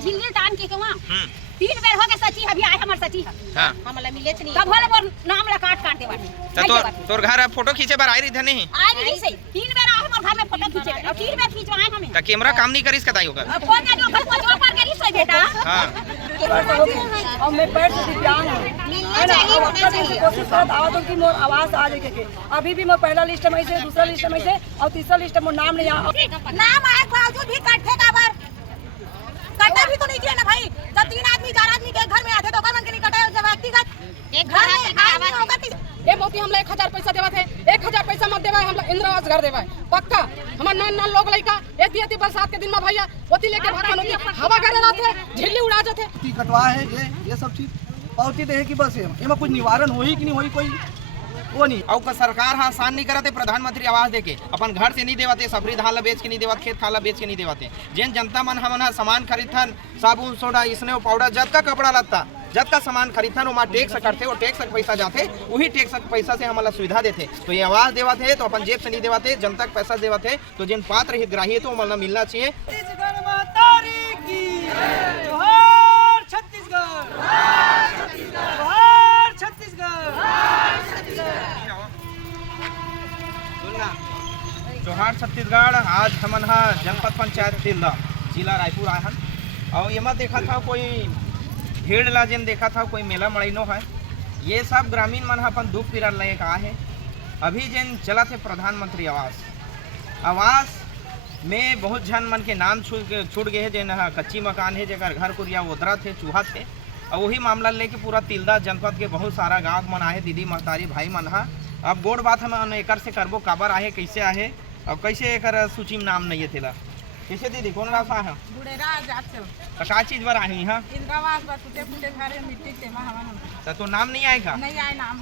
झिल्ली तान के वहां 3 बेर हो गए सची अभी आए हमर सची हां हमला मिले नहीं तब भले मोर नाम ला काट देवा तो तोर घर फोटो खींचे बार आई रही थे नहीं आई रही सही 3 बेर आए हमर घर में फोटो खींचे और 3 बेर खींचवाए हमें त कैमरा काम नहीं करिस कदाई होकर फोन का जो फोटो पर करी सो बेटा हां और मैं पैर से दिव्यांग हूं मिलना चाहिए होना चाहिए कोशिश करत आवत हूं कि मोर आवाज आ जाए के अभी भी मैं पहला लिस्ट में से दूसरा लिस्ट में से और तीसरा लिस्ट में नाम नहीं आ नाम आए बावजूद भी काटते काबर कटा भी तो नहीं किया ना भाई जब 3 आदमी 4 आदमी के घर में आते तो मन के नहीं कटा जब व्यक्तिगत एक घर में आदमी होगा ये मोती हमला 1000 पैसा देवा थे 1000 पैसा मत देवा हमला इंदिरा आवास घर देवा पक्का हमर नान लोग लइका एती बरसात के दिन में भैया ओती लेके भागन होती हवा करे रहते झिल्ली उड़ा जाते कटवा है ये सब चीज पावती दे कि बस एमा कुछ निवारण होई कि नहीं होई कोई वो नहीं और का सरकार हाँ आसान नहीं करते प्रधानमंत्री आवास देके अपन घर से नहीं देवाते सफरी धान ला बेच के नहीं देवाते खेत खाला बेच के नहीं देवाते जिन जनता मन हमन सामान खरीदथन साबुन सोडा स्नेह पाउडर जत का कपड़ा लत्ता जत का सामान खरीदथन वहाँ टैक्स करते वो टैक्स का पैसा जाते वही टैक्स का पैसा से हमारा सुविधा देते तो ये आवास देवाते तो अपन जेब से नहीं देवाते जनता का पैसा देवाते तो जिन पात्र हितग्राही है तो हमारा मिलना चाहिए। जोहार छत्तीसगढ़ आज हमन जनपद पंचायत तिल्दा जिला रायपुर आए हन और ये देखा था कोई भीड़ ला जिन देखा था कोई मेला मड़ैनो है ये सब ग्रामीण मन अपन दुख पीड़ा ले का है अभी जिन चला थे प्रधानमंत्री आवास में बहुत जन मन के नाम छूट गए है जिन कच्ची मकान है जगह घर कुरिया ओदरा थे चूहा थे और वही मामला लेके पूरा तिल्दा जनपद के बहुत सारा गाँव मन आए दीदी महतारी भाई मन अब गोड़ बात हम एक से करबो काबर आहे कैसे आहे और कैसे एक सूची में नाम नहीं है कैसे दीदी कौन रास्ता है का चीज बर आई हां तो तो नाम नहीं आएगा नहीं आए नाम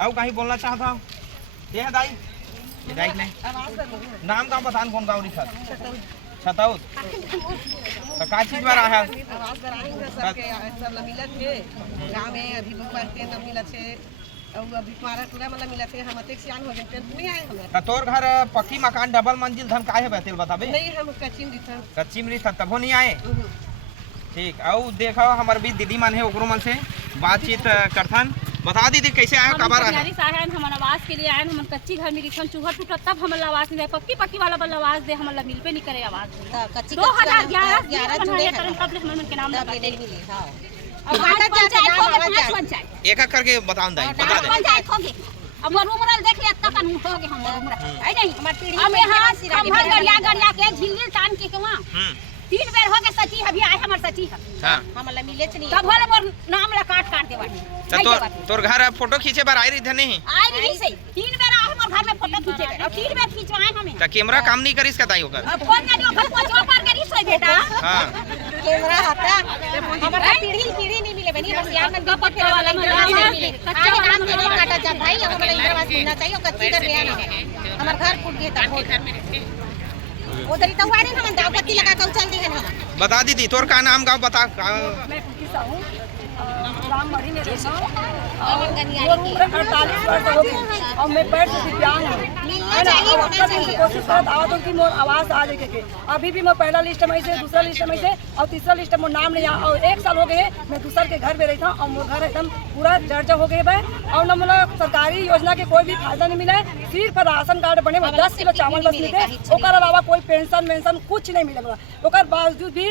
और कहीं बोलना चाहता हूँ ये है दाई ये दाई नहीं नाम का बतान कौन गाँव लिखा छतौत तो का चीज बर आया गाँव में अभी मिलत है और अभी मारा टूरा मतलब मिला थे हम अतेक सियान हो गए नहीं आए हम तोर घर पक्की मकान डबल मंजिल धम काहे बतेल बताबे नहीं हम कच्ची में था कच्ची में था तब नहीं आए ठीक और देखो हमार भी दीदी मन है ओकरो मन से बातचीत करथन बता दीदी कैसे आए काबर आए हम आवास के लिए आए हम कच्ची घर में रिखन चूहा टूटा तब हम आवास नहीं पक्की पक्की वाला बल आवास दे हम मिल पे नहीं करे आवास कच्ची 2011 के नाम एक करके बताऊं दाई बता दे पंचायत होगे अब रूमरल देख लिया तक कानून होगे हम रूमरल है नहीं हम यहां हम गड़िया के झिल्ली तान के वहां 3 बेर हो गए सची अभी आए हमर सची हां हमला मिले नहीं तब भले मोर नाम ला काट देवा तोर घर फोटो खींचे बार आई रही थे नहीं आई रही सही 3 बेर आए हमर घर में फोटो खींचे और 3 बेर खींचवाए हमें त कैमरा काम नहीं करिस कदाई होकर फोन का जो फोटो पर करी सो बेटा हां कैमरा हटा हमारा पीढ़ी नहीं मिले बनी बस यार गप के वाला नहीं मिले कच्चे नाम के नहीं काटा जा भाई हमारा इंदिरा आवास मिलना चाहिए और कच्ची घर में आना हमारा घर फूट गया था घर में रहते उधर तो वायरन हम दाव पत्ती लगा के चल दिए हम बता दीदी तोर का नाम गाँव बता मैं किसा हूं राममढ़ी में रहता हूं और 48 वर्ष हो गए और मैं पैर से दिव्यांग हूं मिलना चाहिए होना चाहिए कोशिश करत आवत हूं कि मोर आवाज आ जाए के अभी भी मैं पहला लिस्ट में से दूसरा लिस्ट में से और तीसरा लिस्ट में नाम नहीं आ और 1 साल हो गए मैं दूसर के घर में रहता हूं और मोर घर एकदम पूरा जर्जर हो गए भाई और न मला सरकारी योजना के कोई भी फायदा नहीं मिला सिर्फ राशन कार्ड बने 10 किलो चावल बस मिले ओकर अलावा कोई पेंशन कुछ नहीं मिले ओकर बावजूद भी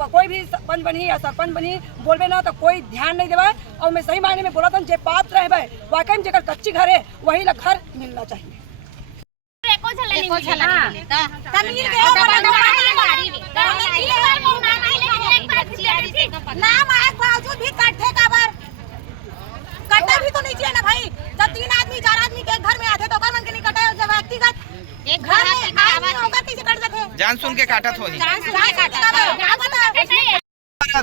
कोई भी सरपंच बनी या सरपंच बनी बोलबे ना तो कोई ध्यान नहीं देवा और मैं सही मायने में बोला था जे पात्र है भाई वाकई में जेकर कच्ची घर है वही ला घर मिलना चाहिए एको झला नहीं मिलता तमिल के नाम आए बावजूद भी काटते काबर कटा भी तो नहीं चाहिए ना भाई जब 3 आदमी 4 आदमी के घर में आते तो मन के नहीं कटा जब व्यक्तिगत एक घर में आदमी होकर कैसे कट सकते जान सुन के काटत होही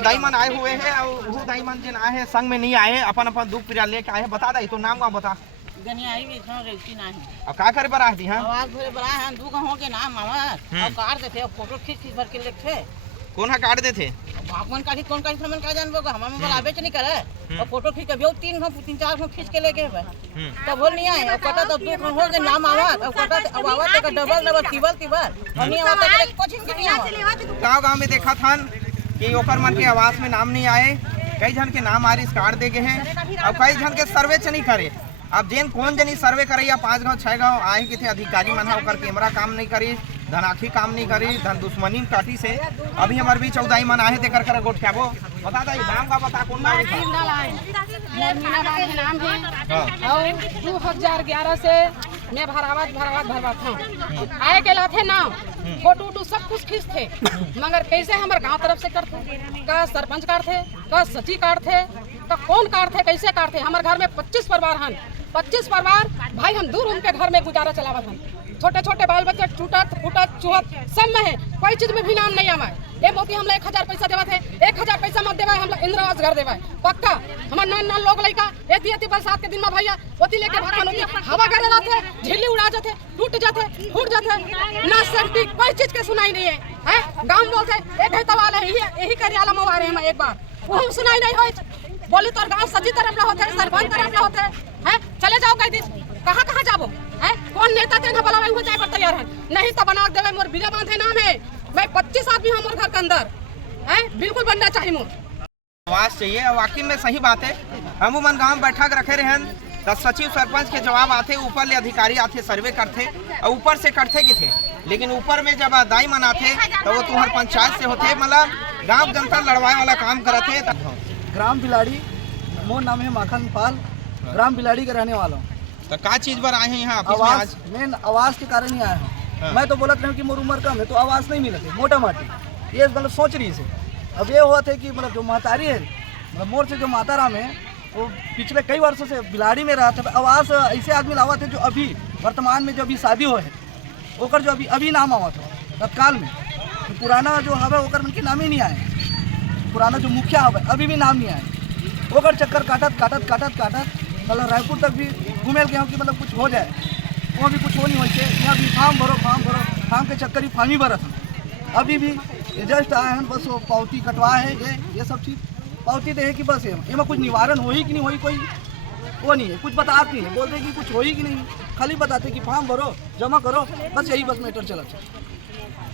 दाई मन आए हुए हैं और वो दाई मन जिन आए हैं संग में नहीं आए अपन अपन दुख पीड़ा लेके आए बता दे तो नाम का बता गनियाई में इतना रेती नहीं अब का करे बरा दी हां आवाज भरे बड़ा है दू गांव के नाम हमार और कार देते और फोटो खींच भर के लिखे कौन हा काट देथे भगवान का कौन का समन का जानबो हम बोलाबे च नहीं करे और फोटो खींच के भी 3 4 खींच के लेके तब बोल नहीं आए और कटा तो दू हो के नाम आवत और कटा अब आवत का डबल तिबल और नहीं आवत कुछ नहीं गांव गांव में देखा था कि ओकर मन के आवास में नाम नहीं आए, कई जन के नाम आरिस कार्ड दे गए हैं और कई जन के सर्वे नहीं करे। अब जेन कौन जनी सर्वे करे या 5 गाँव 6 गाँव आए कि थे अधिकारी मन ओकर कैमरा काम नहीं करी, धनाखी काम नहीं करी, धन दुश्मनी में काटी से अभी हमारे भी 14 मन आए थे कर गोट खाबो। बता दा नाम का बता कौन नाम है? नाम है और 2011 से मैं भरवा था आए के लाथे ना फोटो सब कुछ खींच थे, मगर कैसे हमारे गांव तरफ से करते का सरपंच काटते का सची काटते का कौन काटते कैसे काटते। हमारे घर में 25 परिवार हैं, 25 परिवार भाई हम दूर उनके घर में गुजारा चलावत हैं। छोटे छोटे बाल बच्चे टूटत फूटत चूहत सब में है, कोई चीज में भी नाम नहीं आवा। ये मोती हम 1000 पैसा देवा थे, 1000 पैसा मत देवा, हम इंदिरा आवास घर देवा पक्का। हमारे नॉन लोग लड़का एती बरसात के दिन में भैया ओती लेके भागन होती हवा करे रहते, झिल्ली उड़ा जाते, टूट जाते, फूट जाते, ना सेफ्टी कोई चीज के सुनाई नहीं है। गाँव बोलते एक तवाल है यही करियाला में आ रहे हैं एक बार वो सुनाई नहीं हो बोली तो गाँव सजी तरफ ना होते सरपंच तरफ ना होते हैं। चले जाओ कई दिन कहाँ कहाँ जाबो है, कौन नेता तेना बुलावे हो जाए पर तैयार है नहीं तो बना देवे। मोर बिना बांधे नाम है, मैं 25 आदमी हूँ मोर घर के अंदर है, बिल्कुल बनना चाहिए मोर आवास चाहिए। और वाकई में सही बात है, हम मन गाँव बैठक रखे रहन तो सचिव सरपंच के जवाब आते, ऊपर ले अधिकारी आते सर्वे करते और ऊपर से करते कि थे, लेकिन ऊपर में जब दाई मन आते तो वो तुम्हारे पंचायत से होते, मतलब गाँव जनता लड़वाए वाला काम करते। ग्राम बिलाड़ी, मोर नाम है माखन पाल, ग्राम बिलाड़ी का रहने वाला हूँ। तो का चीज पर आए हैं यहाँ ऑफिस में आज? मेन आवास के कारण ही आया हूँ। मैं तो बोलत रहा कि मोर उम्र कम है तो आवास नहीं मिलते मोटा माटी, ये मतलब सोच रही से। अब ये हुआ था कि मतलब जो महतारी है मतलब मोर से जो माता राम है वो पिछले कई वर्षों से बिलाड़ी में रहा था। आवास ऐसे आदमी लावा थे जो अभी वर्तमान में जो अभी शादी हो है ओकर जो अभी नाम आवा था तत्काल में, तो पुराना जो हवा ओकर मन के नाम ही नहीं आए, पुराना जो मुखिया हवा अभी भी नाम नहीं आए। ओकर चक्कर काटत मतलब रायपुर तक भी घूमे के कि मतलब कुछ हो जाए, वहाँ भी कुछ हो नहीं होते। यहाँ भी फार्म भरो फार्म के चक्कर ही फार्म ही भरत हैं। अभी भी जस्ट आए हैं, बस वो पावती कटवा है ये सब चीज़ पावती दे है कि बस ये कुछ निवारण हो ही कि नहीं हो, कोई वो नहीं है, कुछ बताते नहीं है, बोलते कि कुछ हो ही कि नहीं, खाली बताते कि फार्म भरो जमा करो, बस यही बस मैटर चला था।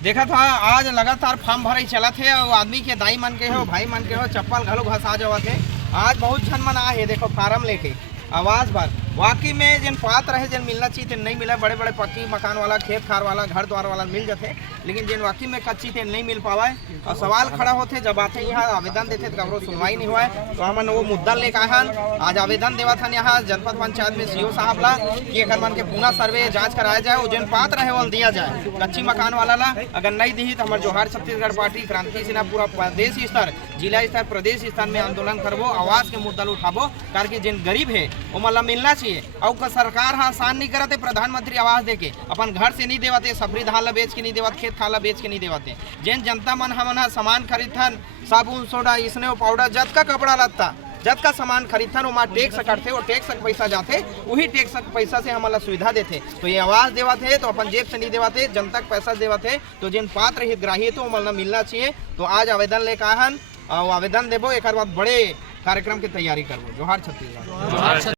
देखा था आज लगातार फार्म भराई चला थे और आदमी के दाई मन के हो भाई मन के हो चप्पल घलो घसा जावा थे। आज बहुत झन मन आए देखो फार्म लेके आवास भर। वाकई में जिन पात्र है जिन मिलना चाहिए नहीं मिला, बड़े बड़े पक्की मकान वाला खेत खार वाला घर द्वार वाला मिल जाते, लेकिन जिन वाकई में कच्ची थे नहीं मिल पावा। और सवाल खड़ा होते जब आते यहाँ आवेदन देते तो कबरो सुनवाई नहीं हुआ है, तो हमन वो मुद्दा लेकर आए आज आवेदन देवा था यहाँ जनपद पंचायत में सीओ साहब ला कि एक मन के पुनः सर्वे जाँच कराया जाए और जिन पात्र है वो दिया जाए कच्ची मकान वाला ला। अगर नहीं दी तो हमारे जोहार छत्तीसगढ़ पार्टी क्रांति सेना पूरा प्रदेश स्तर जिला स्तर प्रदेश स्तर में आंदोलन करबो, आवास के मुद्दा उठाबो, कारण जिन गरीब है वो मतलब मिलना चाहिए। और सरकार हाँ आसान नहीं करते प्रधानमंत्री आवास देके अपन घर से नहीं देवाते, सफरी धान ला बेच के नहीं देवाते, खेत खाला बेच के नहीं देवाते। जिन जनता मन हमन सामान खरीदथन साबुन सोडा स्नो पाउडर जत का कपड़ा लत्ता जत का सामान खरीदथन वहाँ टैक्स कटते और टैक्स का पैसा जाते, वही टैक्स का पैसा से हमला सुविधा देते। तो ये आवास देवाते तो अपन जेब से नहीं देवाते, जनता का पैसा देवाते, तो जिन पात्र हितग्राही है तो मतलब मिलना चाहिए। तो आज आवेदन लेकर आहन और आवेदन देबो, एक बाद बड़े कार्यक्रम की तैयारी करबो। जोहार छत्तीसगढ़।